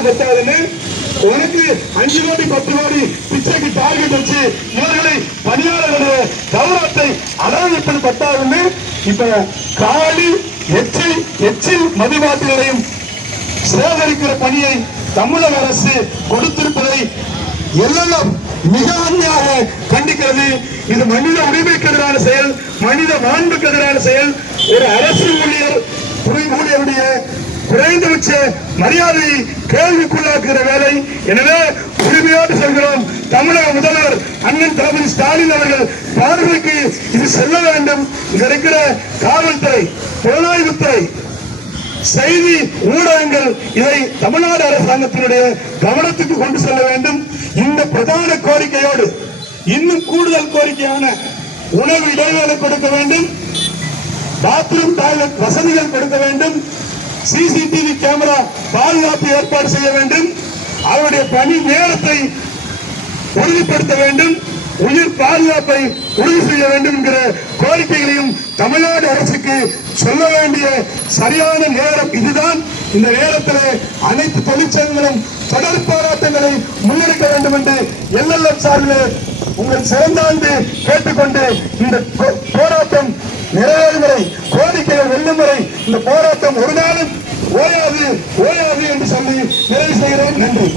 வாக்கு பத்தாதுன்னு உனக்கு 5 கோடி 10 கோடி பிச்சைக்கு டார்கெட் வச்சு இவர்களை பணியாளர்களுடைய கௌரவத்தை அளவிப்பது பத்தாதுன்னு இப்ப காலி எச்சில் மதுபாட்டிகளையும் சேகரிக்கிற பணியை தமிழக அரசு கொடுத்திருப்பதை எல்லாம் மிக அன்மையாக கண்டிக்கிறது. இது மனித உரிமைக்கு எதிரான செயல், மனித மாண்புக்கு எதிரான செயல். ஒரு அரசு ஊழியருடைய குறைந்தபட்ச மரியாதையை கேள்விக்குள்ளாக்குகிற வேலை. எனவே உரிமையோடு சொல்கிறோம், தமிழக முதல்வர் அண்ணன் தளபதி ஸ்டாலின் அவர்கள் பார்வைக்கு இது செல்ல வேண்டும். இங்க இருக்கிற காவல்துறை, புலனாய்வுத்துறை, செய்தி ஊடகங்கள் இதை தமிழ்நாடு அரசாங்கத்தினுடைய கவனத்துக்கு கொண்டு செல்ல வேண்டும். இந்த பிரதான கோரிக்கையோடு இன்னும் கூடுதல் கோரிக்கையான உணவு இடைவேளை கொடுக்க வேண்டும், பாத்ரூம் டாய்லெட் வசதிகள் கொடுக்க வேண்டும், சிசிடிவி கேமரா பாதுகாப்பு ஏற்பாடு செய்ய வேண்டும், அவருடைய பணி நேரத்தை உறுதிப்படுத்த வேண்டும், உயிர் பாதுகாப்பை உறுதி செய்ய வேண்டும் என்கிற கோரிக்கைகளையும் தமிழ்நாடு அரசுக்கு சொல்ல வேண்டிய சரியான நேரம் இதுதான். இந்த நேரத்தில் அனைத்து தொழிற்சங்கங்களும் தொடர் போராட்டங்களை முன்னெடுக்க வேண்டும் என்று எல்எல்எஃப் சார்பில் உங்கள் சிறந்தாண்டு கேட்டுக்கொண்டு இந்த போராட்டம் நிறைவேறும் வரை, கோரிக்கைகள் வெல்லும் வரை இந்த போராட்டம் ஒரு நாளும் ஓயாது என்று சொல்லி நிறைவு செய்கிறேன். நன்றி.